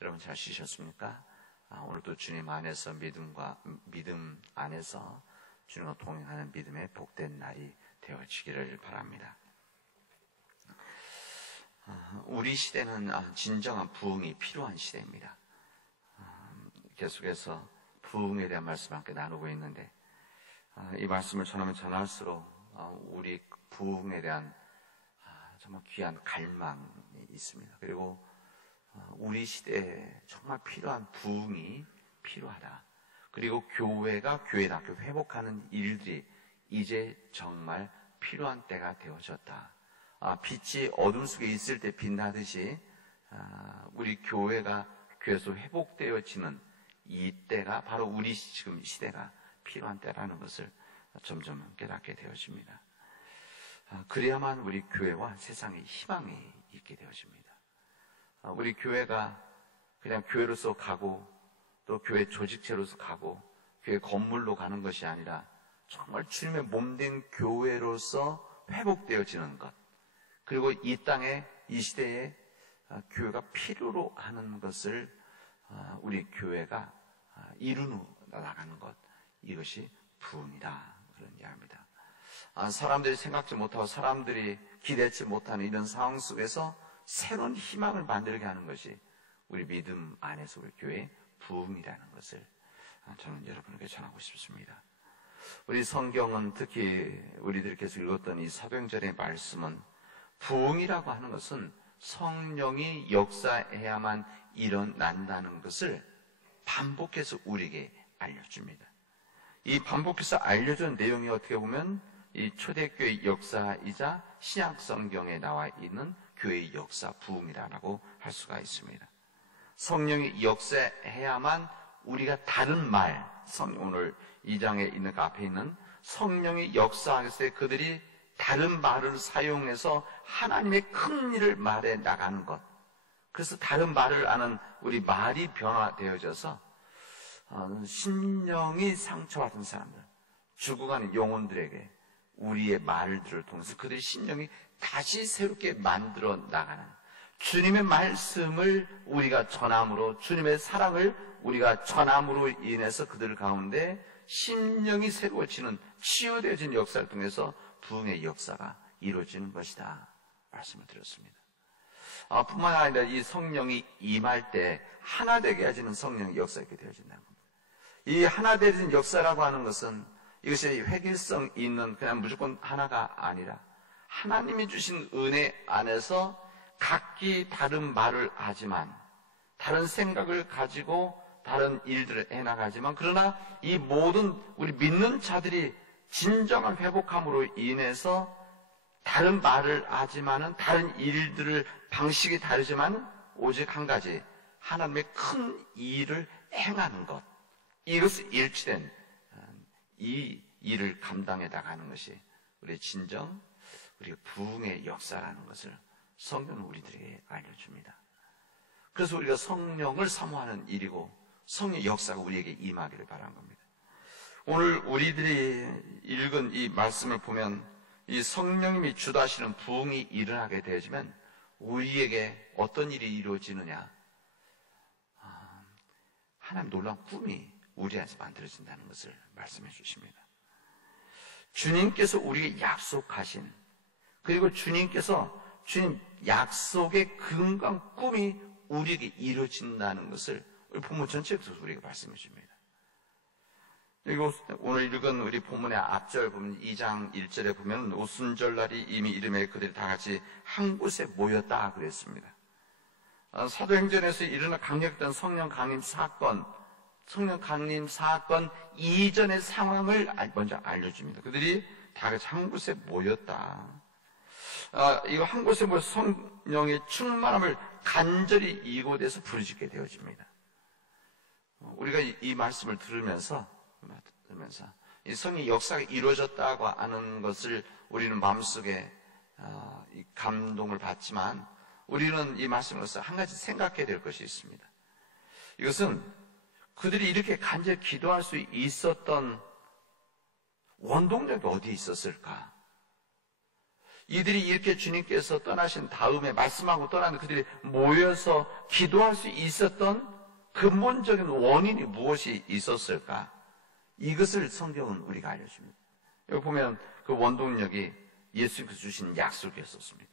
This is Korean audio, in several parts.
여러분 잘 쉬셨습니까? 오늘도 주님 안에서 믿음 안에서 주님과 동행하는 믿음의 복된 날이 되어지기를 바랍니다. 우리 시대는 진정한 부흥이 필요한 시대입니다. 계속해서 부흥에 대한 말씀 함께 나누고 있는데, 이 말씀을 전하면 전할수록 우리 부흥에 대한 정말 귀한 갈망이 있습니다. 그리고 우리 시대에 정말 필요한 부흥이 필요하다. 그리고 교회가 교회답게 회복하는 일들이 이제 정말 필요한 때가 되어졌다. 빛이 어둠 속에 있을 때 빛나듯이 우리 교회가 교회에서 회복되어지는 이 때가 바로 우리 지금 시대가 필요한 때라는 것을 점점 깨닫게 되어집니다. 그래야만 우리 교회와 세상에 희망이 있게 되어집니다. 우리 교회가 그냥 교회로서 가고 또 교회 조직체로서 가고 교회 건물로 가는 것이 아니라 정말 주님의 몸된 교회로서 회복되어지는 것, 그리고 이 땅에 이 시대에 교회가 필요로 하는 것을 우리 교회가 이루어 나가는 것, 이것이 부흥이다, 그런 이야기입니다. 사람들이 생각지 못하고 사람들이 기대치 못하는 이런 상황 속에서 새로운 희망을 만들게 하는 것이 우리 믿음 안에서 우리 교회의 부흥이라는 것을 저는 여러분에게 전하고 싶습니다. 우리 성경은 특히 우리들께서 읽었던 이 사도행전의 말씀은 부흥이라고 하는 것은 성령이 역사해야만 일어난다는 것을 반복해서 우리에게 알려줍니다. 이 반복해서 알려준 내용이 어떻게 보면 이 초대교회 역사이자 신약 성경에 나와 있는 교회의 역사 부흥이라고 할 수가 있습니다. 성령이 역사해야만 우리가 다른 말, 오늘 2장에 있는 그 앞에 있는 성령이 역사했을 때 그들이 다른 말을 사용해서 하나님의 큰 일을 말해 나가는 것. 그래서 다른 말을 아는 우리 말이 변화되어져서 심령이 상처받은 사람들, 죽어가는 영혼들에게 우리의 말들을 통해서 그들의 심령이 다시 새롭게 만들어 나가는, 주님의 말씀을 우리가 전함으로, 주님의 사랑을 우리가 전함으로 인해서 그들 가운데 심령이 새로워지는, 치유되어진 역사를 통해서 부흥의 역사가 이루어지는 것이다 말씀을 드렸습니다. 뿐만 아니라 이 성령이 임할 때 하나 되게 해주는 성령의 역사가 되어진다는 겁니다. 이 하나 되어진 역사라고 하는 것은 이것이 획일성 있는 그냥 무조건 하나가 아니라 하나님이 주신 은혜 안에서 각기 다른 말을 하지만, 다른 생각을 가지고 다른 일들을 해나가지만, 그러나 이 모든 우리 믿는 자들이 진정한 회복함으로 인해서 다른 말을 하지만은, 다른 일들을 방식이 다르지만 오직 한 가지, 하나님의 큰 일을 행하는 것, 이것을 일치된 이 일을 감당해 나가는 것이 우리 진정 우리 부흥의 역사라는 것을 성경은 우리들에게 알려줍니다. 그래서 우리가 성령을 사모하는 일이고 성령의 역사가 우리에게 임하기를 바라는 겁니다. 오늘 우리들이 읽은 이 말씀을 보면 이 성령님이 주도하시는 부흥이 일어나게 되어지면 우리에게 어떤 일이 이루어지느냐, 하나님 놀라운 꿈이 우리 안에서 만들어진다는 것을 말씀해 주십니다. 주님께서 우리에게 약속하신, 그리고 주님께서 주님 약속의 근간 꿈이 우리에게 이루어진다는 것을 우리 본문 전체에서 우리에게 말씀해 줍니다. 그리고 오늘 읽은 우리 본문의 앞절 보면 2장 1절에 보면 오순절날이 이미 이름에 그들이 다 같이 한 곳에 모였다 그랬습니다. 사도행전에서 일어난 강력했던 성령 강림 사건 이전의 상황을 먼저 알려줍니다. 그들이 다 같이 한 곳에 모였다. 이거 한 곳에 모여서 성령의 충만함을 간절히 이곳에서 부르짖게 되어집니다. 우리가 이 말씀을 들으면서 이 성의 역사가 이루어졌다고 하는 것을 우리는 마음속에 감동을 받지만, 우리는 이 말씀으로서 한 가지 생각해야 될 것이 있습니다. 이것은 그들이 이렇게 간절히 기도할 수 있었던 원동력이 어디에 있었을까? 이들이 이렇게 주님께서 떠나신 다음에 말씀하고 떠나는 그들이 모여서 기도할 수 있었던 근본적인 원인이 무엇이 있었을까? 이것을 성경은 우리가 알려줍니다. 여기 보면 그 원동력이 예수님께서 주신 약속이었었습니다.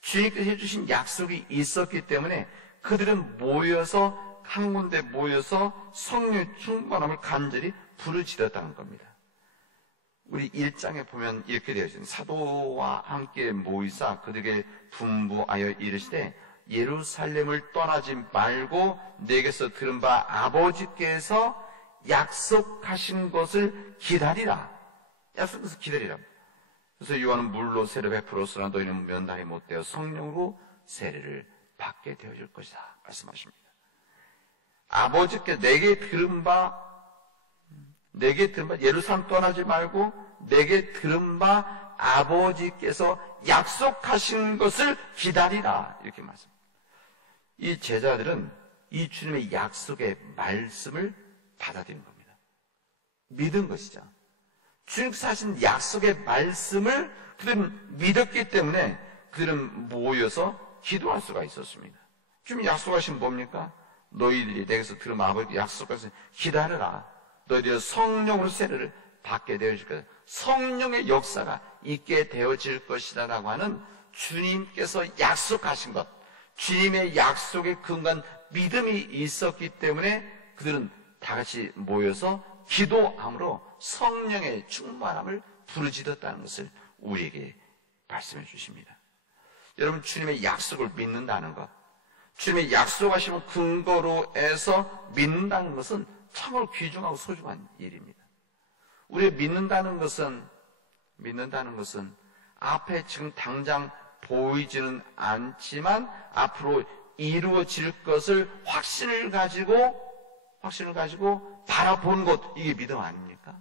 주님께서 해주신 약속이 있었기 때문에 그들은 모여서 한 군데 모여서 성령의 충만함을 간절히 부르짖었다는 겁니다. 우리 1장에 보면 이렇게 되어 있습니다. 사도와 함께 모이사 그들에게 분부하여 이르시되 예루살렘을 떠나지 말고 내게서 들은 바 아버지께서 약속하신 것을 기다리라. 약속해서 기다리라. 그래서 요한은 물로 세례 베풀었으나 너희는 면단이 못되어 성령으로 세례를 받게 되어질 것이다 말씀하십니다. 아버지께 내게 들은 바 예루살렘 떠나지 말고 내게 들은 바 아버지께서 약속하신 것을 기다리라 이렇게 말씀합니다. 이 제자들은 이 주님의 약속의 말씀을 받아들인 겁니다. 믿은 것이죠. 주님께서 하신 약속의 말씀을 그들은 믿었기 때문에 그들은 모여서 기도할 수가 있었습니다. 주님 약속하신 뭡니까? 너희들이 내게서 들은 아버지 약속하신 기다려라. 너희들이 성령으로 세례를 받게 되어질 것이다. 성령의 역사가 있게 되어질 것이다 라고 하는 주님께서 약속하신 것, 주님의 약속에 근거한 믿음이 있었기 때문에 그들은 다 같이 모여서 기도함으로 성령의 충만함을 부르짖었다는 것을 우리에게 말씀해 주십니다. 여러분, 주님의 약속을 믿는다는 것, 주님의 약속하심을 근거로 해서 믿는다는 것은 참으로 귀중하고 소중한 일입니다. 우리가 믿는다는 것은 앞에 지금 당장 보이지는 않지만 앞으로 이루어질 것을 확신을 가지고 바라보는 것, 이게 믿음 아닙니까?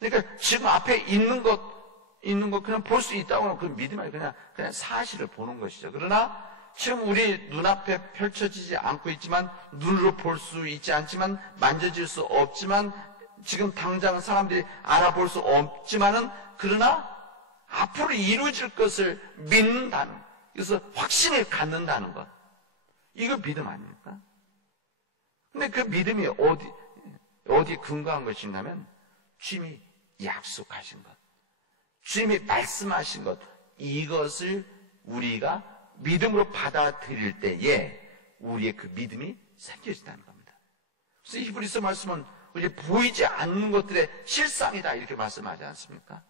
그러니까 지금 앞에 있는 것 그냥 볼 수 있다고 하면 그건 믿음 아니에요. 그냥 사실을 보는 것이죠. 그러나 지금 우리 눈앞에 펼쳐지지 않고 있지만, 눈으로 볼 수 있지 않지만, 만져질 수 없지만, 지금 당장 사람들이 알아볼 수 없지만은, 그러나 앞으로 이루어질 것을 믿는다는, 그래서 확신을 갖는다는 것. 이거 믿음 아닙니까? 근데 그 믿음이 어디 근거한 것인가 하면, 주님이 약속하신 것, 주님이 말씀하신 것, 이것을 우리가 믿음으로 받아들일 때에 우리의 그 믿음이 생겨진다는 겁니다. 그래서 히브리서 말씀은 우리 보이지 않는 것들의 실상이다 이렇게 말씀하지 않습니까?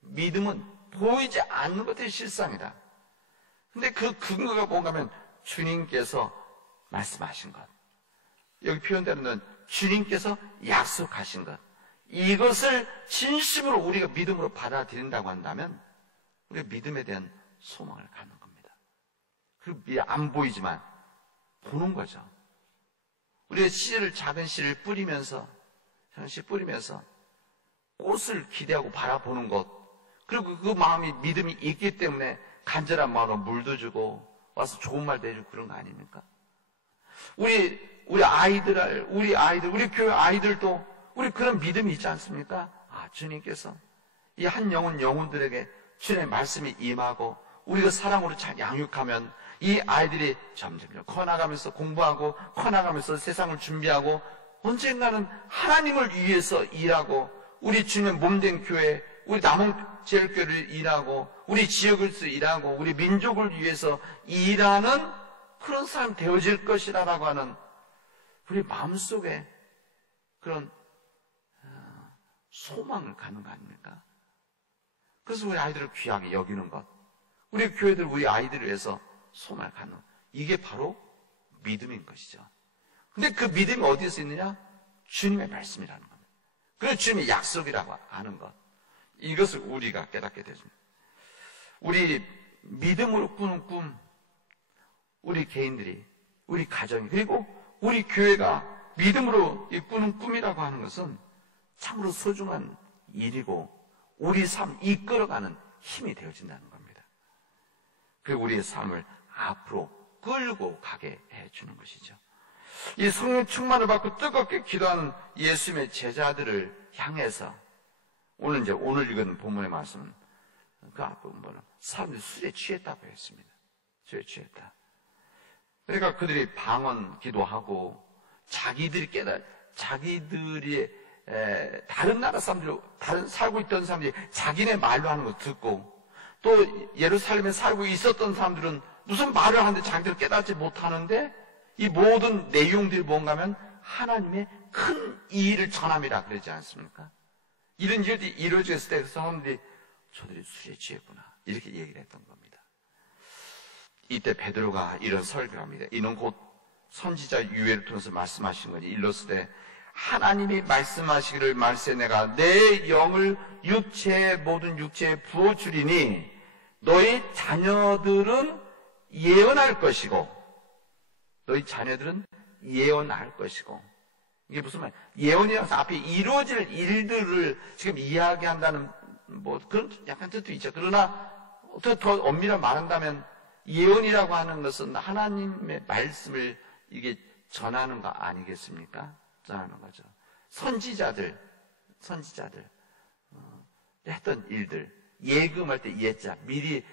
믿음은 보이지 않는 것들의 실상이다. 근데 그 근거가 뭔가 하면 주님께서 말씀하신 것, 여기 표현되는 주님께서 약속하신 것, 이것을 진심으로 우리가 믿음으로 받아들인다고 한다면 우리가 믿음에 대한 소망을 갖는 겁니다. 안 보이지만 보는 거죠. 우리가 작은 씨를 뿌리면서 꽃을 기대하고 바라보는 것, 그리고 그 마음이 믿음이 있기 때문에 간절한 마음으로 물도 주고 와서 좋은 말도 해주고 그런 거 아닙니까? 우리 아이들, 우리 교회 아이들도 우리 그런 믿음이 있지 않습니까? 주님께서 이 한 영혼들에게 주님의 말씀이 임하고 우리가 사랑으로 잘 양육하면 이 아이들이 점점 커나가면서 공부하고 커나가면서 세상을 준비하고 언젠가는 하나님을 위해서 일하고 우리 주님의 몸된 교회, 우리 남홍제일교회를 일하고 우리 지역을 위해서 일하고 우리 민족을 위해서 일하는 그런 사람 되어질 것이라고 하는 우리 마음속에 그런 소망을 갖는 거 아닙니까? 그래서 우리 아이들을 귀하게 여기는 것, 우리 교회들 우리 아이들을 위해서 소망을 갖는 것, 이게 바로 믿음인 것이죠. 근데 그 믿음이 어디에서 있느냐? 주님의 말씀이라는 겁니다. 그래서 주님의 약속이라고 하는 것, 이것을 우리가 깨닫게 되십니다. 우리 믿음으로 꾸는 꿈, 우리 개인들이, 우리 가정이, 그리고 우리 교회가 믿음으로 꾸는 꿈이라고 하는 것은 참으로 소중한 일이고 우리 삶 이끌어가는 힘이 되어진다는 겁니다. 그리고 우리의 삶을 앞으로 끌고 가게 해주는 것이죠. 이 성령 충만을 받고 뜨겁게 기도하는 예수님의 제자들을 향해서 오늘 읽은 본문의 말씀은 그 앞부분은 사람들이 술에 취했다고 했습니다. 술에 취했다. 그러니까 그들이 방언 기도하고 자기들이 다른 나라 사람들, 다른 살고 있던 사람들이 자기네 말로 하는 거 듣고, 또 예루살렘에 살고 있었던 사람들은 무슨 말을 하는데 자기들 깨닫지 못하는데, 이 모든 내용들이 뭔가 하면 하나님의 큰 일을 전함이라 그러지 않습니까? 이런 일들이 이루어졌을 때 그 사람들이 저들이 술에 취했구나 이렇게 얘기를 했던 겁니다. 이때 베드로가 이런 설교를 합니다. 이는 곧 선지자 유엘을 통해서 말씀하신 거니 일렀으되 하나님이 말씀하시기를 말세 내가 내 영을 모든 육체에 부어주리니 너희 자녀들은 예언할 것이고 너희 자녀들은 예언할 것이고. 이게 무슨 말이에요? 예언이라서 앞에 이루어질 일들을 지금 이야기한다는 그런 약간 뜻도 있죠. 그러나 더 엄밀하게 말한다면 예언이라고 하는 것은 하나님의 말씀을 이게 전하는 거 아니겠습니까? 전하는 거죠. 선지자들 했던 일들, 예금할 때 예자, 미리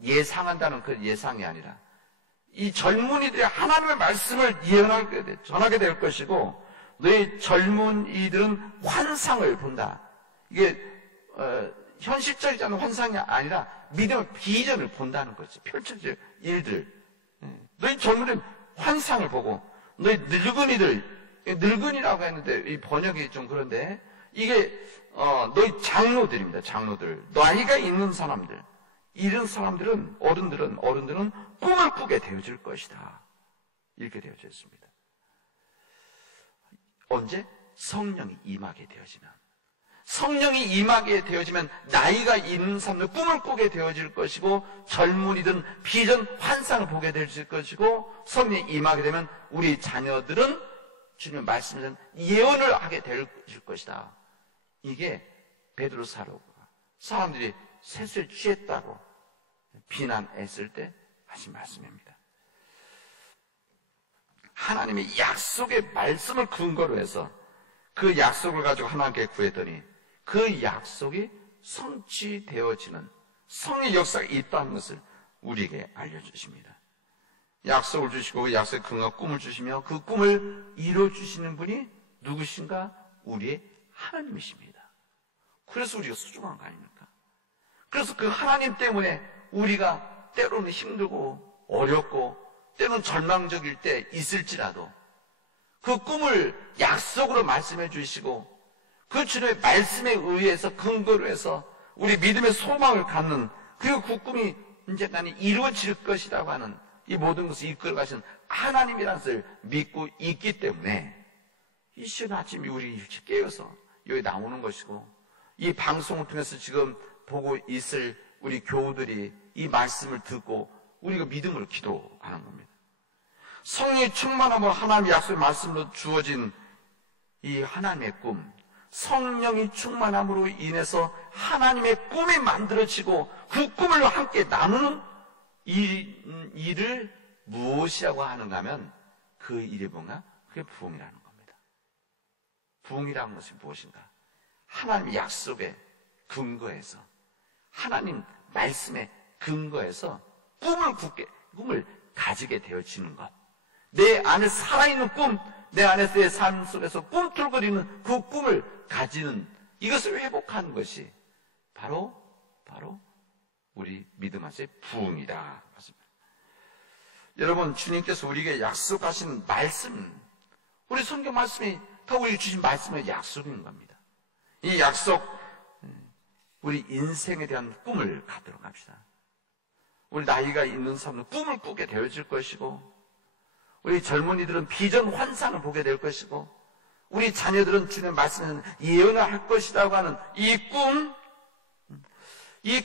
예상한다는 그 예상이 아니라 이 젊은이들이 하나님의 말씀을 전하게 될 것이고 너희 젊은이들은 환상을 본다. 이게 현실적이지 않은 환상이 아니라 믿음의 비전을 본다는 거지. 펼쳐질 일들. 너희 젊은이들은 환상을 보고 너희 늙은이라고 했는데 이 번역이 좀 그런데 이게 너희 장로들입니다. 장로들. 나이가 있는 사람들. 이런 사람들은 어른들은 꿈을 꾸게 되어질 것이다. 이렇게 되어져 있습니다. 언제? 성령이 임하게 되어지면 나이가 있는 사람들 꿈을 꾸게 되어질 것이고 젊은이든 비전 환상을 보게 되어질 것이고 성령이 임하게 되면 우리 자녀들은 주님의 말씀을 예언을 하게 될 것이다. 이게 베드로 사도가 사람들이 셋을 취했다고 비난했을 때 하신 말씀입니다. 하나님의 약속의 말씀을 근거로 해서 그 약속을 가지고 하나님께 구했더니 그 약속이 성취되어지는 성의 역사가 있다는 것을 우리에게 알려주십니다. 약속을 주시고 그 약속의 근거와 꿈을 주시며 그 꿈을 이루어주시는 분이 누구신가? 우리의 하나님이십니다. 그래서 우리가 소중한 거 아닙니까? 그래서 그 하나님 때문에 우리가 때로는 힘들고 어렵고 때로는 절망적일 때 있을지라도 그 꿈을 약속으로 말씀해 주시고 그 주님의 말씀에 의해서 근거로 해서 우리 믿음의 소망을 갖는 그리고 그 꿈이 언젠가는 이루어질 것이라고 하는 이 모든 것을 이끌어 가시는 하나님이라는 것을 믿고 있기 때문에 이 시간 아침에 우리 일찍 깨어서 여기 나오는 것이고 이 방송을 통해서 지금 보고 있을 우리 교우들이 이 말씀을 듣고 우리가 믿음으로 기도하는 겁니다. 성령이 충만함으로 하나님의 약속의 말씀으로 주어진 이 하나님의 꿈, 성령이 충만함으로 인해서 하나님의 꿈이 만들어지고 그 꿈을 함께 나누는 이 일을 무엇이라고 하는가 하면 그 일이 뭔가? 그게 부흥이라는 겁니다. 부흥이라는 것이 무엇인가? 하나님의 약속의 근거에서 하나님 말씀의 근거에서 꿈을 가지게 되어지는 것. 내 안에 살아있는 꿈, 내 안에서의 삶 속에서 꿈틀거리는 그 꿈을 가지는 이것을 회복하는 것이 바로 우리 믿음 안에서의 부흥이다. 여러분, 주님께서 우리에게 약속하신 말씀, 우리 성경 말씀이 다 우리에게 주신 말씀의 약속인 겁니다. 이 약속, 우리 인생에 대한 꿈을 갖도록 합시다. 우리 나이가 있는 사람은 꿈을 꾸게 되어질 것이고 우리 젊은이들은 비전 환상을 보게 될 것이고 우리 자녀들은 주님의 말씀에는 예언을 할 것이라고 하는 이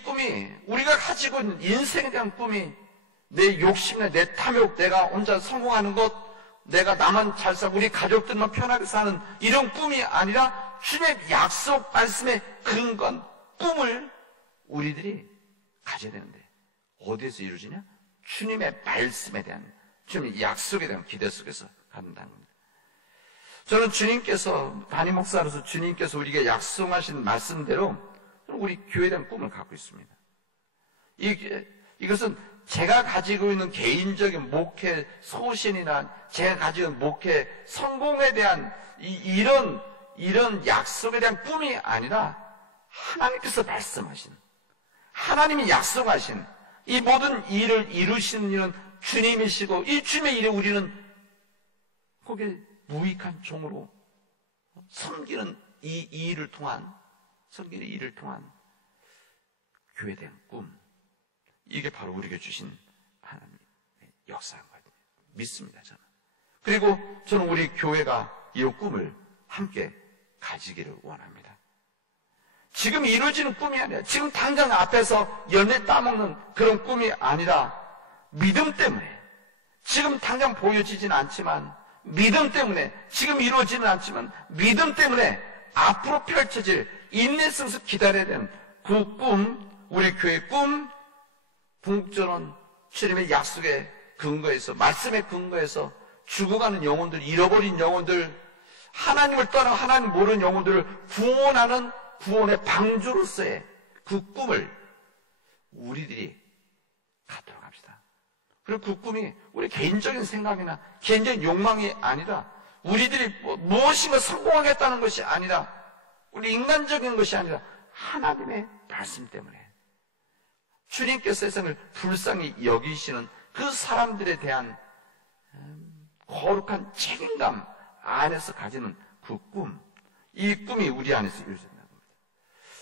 꿈이 우리가 가지고 있는 인생에 대한 꿈이 내 욕심이나 내 탐욕, 내가 혼자 성공하는 것, 내가 나만 잘 살고 우리 가족들만 편하게 사는 이런 꿈이 아니라 주님의 약속 말씀의 근거한 꿈을 우리들이 가져야 되는데 어디에서 이루어지냐? 주님의 말씀에 대한 주님의 약속에 대한 기대 속에서 갖는다는 겁니다. 저는 주님께서 담임 목사로서 주님께서 우리에게 약속하신 말씀대로 우리 교회에 대한 꿈을 갖고 있습니다. 이것은 제가 가지고 있는 개인적인 목회 소신이나 제가 가지고 있는 목회 성공에 대한 이런 약속에 대한 꿈이 아니라 하나님께서 말씀하신, 하나님이 약속하신 이 모든 일을 이루시는 일은 주님이시고, 이 주님의 일에 우리는 거기에 무익한 종으로 섬기는 이 일을 통한 교회에 대한 꿈, 이게 바로 우리에게 주신 하나님의 역사인 거예요. 믿습니다, 저는. 그리고 저는 우리 교회가 이 꿈을 함께 가지기를 원합니다. 지금 이루어지는 꿈이 아니라, 지금 당장 앞에서 열매 따먹는 그런 꿈이 아니라, 믿음 때문에, 지금 당장 보여지진 않지만, 믿음 때문에, 지금 이루어지는 않지만, 믿음 때문에 앞으로 펼쳐질 인내 속에서 기다려야 되는 그 꿈, 우리 교회의 꿈, 궁극적으로는 주님의 약속의 근거에서, 말씀의 근거에서 죽어가는 영혼들, 잃어버린 영혼들, 하나님을 떠나 하나님 모르는 영혼들을 구원하는 구원의 방주로서의 그 꿈을 우리들이 갖도록 합시다. 그리고 그 꿈이 우리 개인적인 생각이나 개인적인 욕망이 아니라, 우리들이 무엇인가 성공하겠다는 것이 아니라, 우리 인간적인 것이 아니라 하나님의 말씀 때문에 주님께서 세상을 불쌍히 여기시는 그 사람들에 대한 거룩한 책임감 안에서 가지는 그 꿈, 이 꿈이 우리 안에서 이루어진다는 겁니다.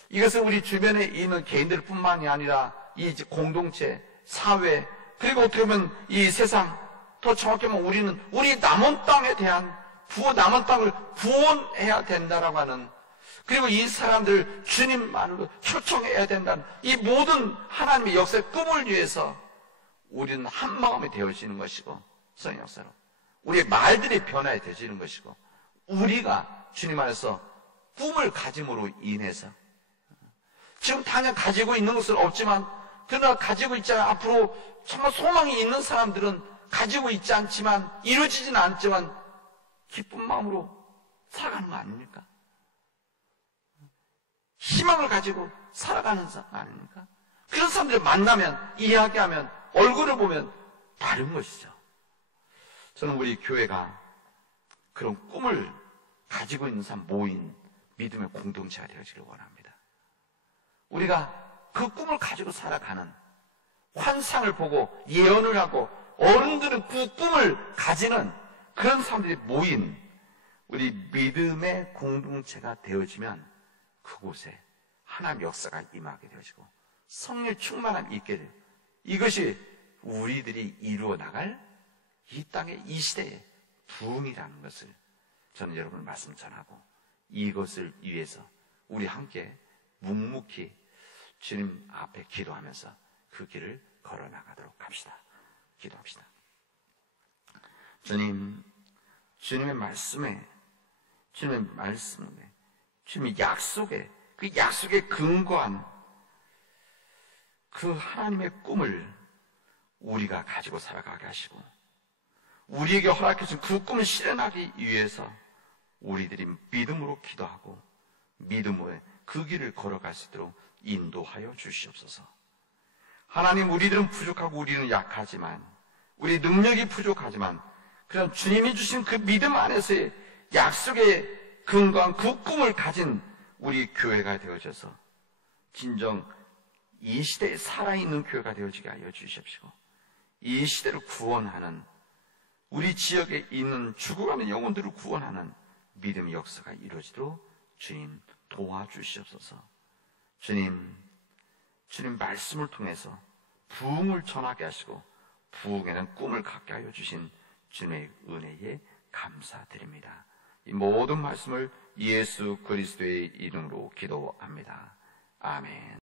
이것은 우리 주변에 있는 개인들뿐만이 아니라 이 공동체, 사회, 그리고 어떻게 보면 이 세상, 더 정확히 보면 우리는 우리 남은 땅에 대한 남은 땅을 구원해야 된다라고 하는, 그리고 이 사람들 주님만으로 초청해야 된다는 이 모든 하나님의 역사의 꿈을 위해서 우리는 한 마음이 되어지는 것이고, 성령 역사로 우리의 말들이 변화되어지는 것이고, 우리가 주님 안에서 꿈을 가짐으로 인해서 지금 당장 가지고 있는 것은 없지만, 그러나 가지고 있지 않아 앞으로 정말 소망이 있는 사람들은 가지고 있지 않지만, 이루어지지는 않지만 기쁜 마음으로 살아가는 거 아닙니까? 희망을 가지고 살아가는 사람 아닙니까? 그런 사람들을 만나면, 이야기하면, 얼굴을 보면 다른 것이죠. 저는 우리 교회가 그런 꿈을 가지고 있는 사람 모인 믿음의 공동체가 되어지길 원합니다. 우리가 그 꿈을 가지고 살아가는, 환상을 보고 예언을 하고 어른들은 그 꿈을 가지는 그런 사람들이 모인 우리 믿음의 공동체가 되어지면 그곳에 하나님 역사가 임하게 되어지고 성령 충만함이 있게 돼요. 이것이 우리들이 이루어 나갈 이 땅의 이 시대의 부흥이라는 것을 저는 여러분 말씀 전하고, 이것을 위해서 우리 함께 묵묵히 주님 앞에 기도하면서 그 길을 걸어 나가도록 합시다. 기도합시다. 주님, 주님의 말씀에, 주님의 약속에, 그 약속에 근거한 그 하나님의 꿈을 우리가 가지고 살아가게 하시고, 우리에게 허락해 준 그 꿈을 실현하기 위해서 우리들이 믿음으로 기도하고 믿음으로 그 길을 걸어갈 수 있도록 인도하여 주시옵소서. 하나님, 우리들은 부족하고 우리는 약하지만, 우리 능력이 부족하지만, 그런 주님이 주신 그 믿음 안에서의 약속에 근거한 그 꿈을 가진 우리 교회가 되어져서 진정 이 시대에 살아있는 교회가 되어지게 하여 주십시오. 이 시대를 구원하는, 우리 지역에 있는 죽어가는 영혼들을 구원하는 믿음의 역사가 이루어지도록 주님 도와주시옵소서. 주님 말씀을 통해서 부흥을 전하게 하시고 부흥에는 꿈을 갖게 하여 주신 주님의 은혜에 감사드립니다. 이 모든 말씀을 예수 그리스도의 이름으로 기도합니다. 아멘.